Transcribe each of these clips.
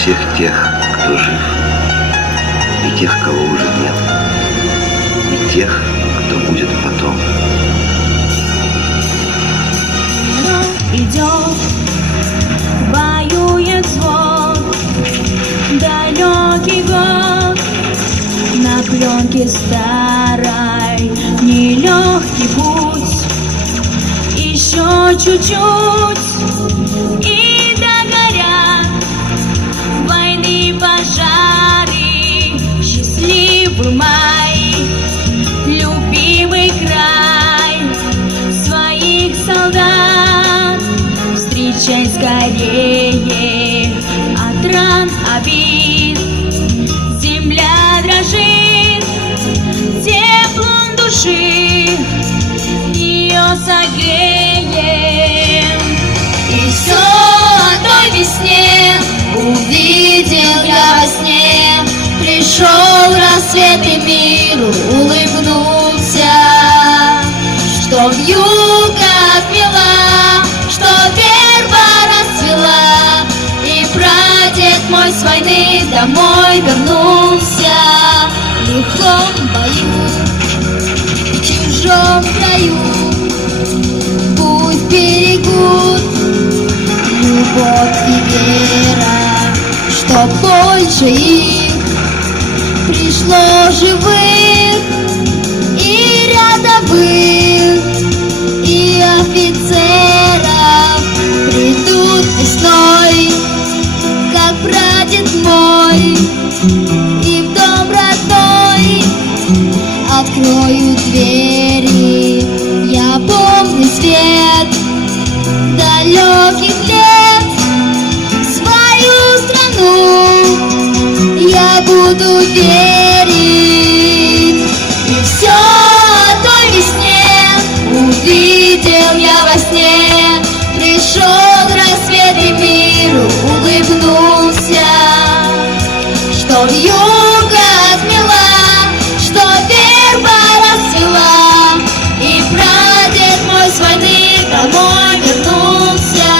всех тех, кто жив, и тех, кого уже нет, и тех, кто будет потом. Идет, воюет взвод, далекий год, на пленке старой нелегкий путь, еще чуть-чуть и догорят войны пожары. Счастливый май, любимый край своих солдат, встречай скорее от ран обид. Земля дрожит теплом души, ее согреем. И все о той весне увидел я во сне. Пришел рассвет и миру улыбнулся, что вьюга отмела, что верба расцвела, и прадед мой с войны домой вернулся. В лихом бою, в чужом краю, путь берегут любовь и вера, что больше их пришло живых и рядовых, и офицеров придут весной, как прадед мой, и в дом родной откроют двери. Я помню свет далеких лет, свою страну я буду верить. И все о той весне увидел я во сне. Пришел рассвет и миру улыбнулся, что вьюга отмела, что верба расцвела, и прадед мой с войны домой вернулся.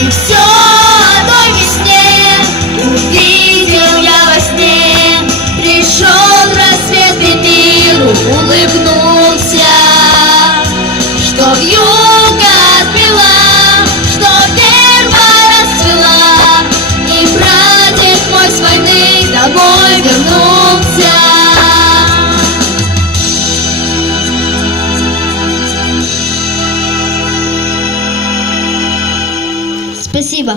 И все о той весне увидел я во сне. Пришел рассвет и миру улыбнулся, что вьюга отмела, что верба расцвела, и прадед мой с войны домой вернулся. Спасибо.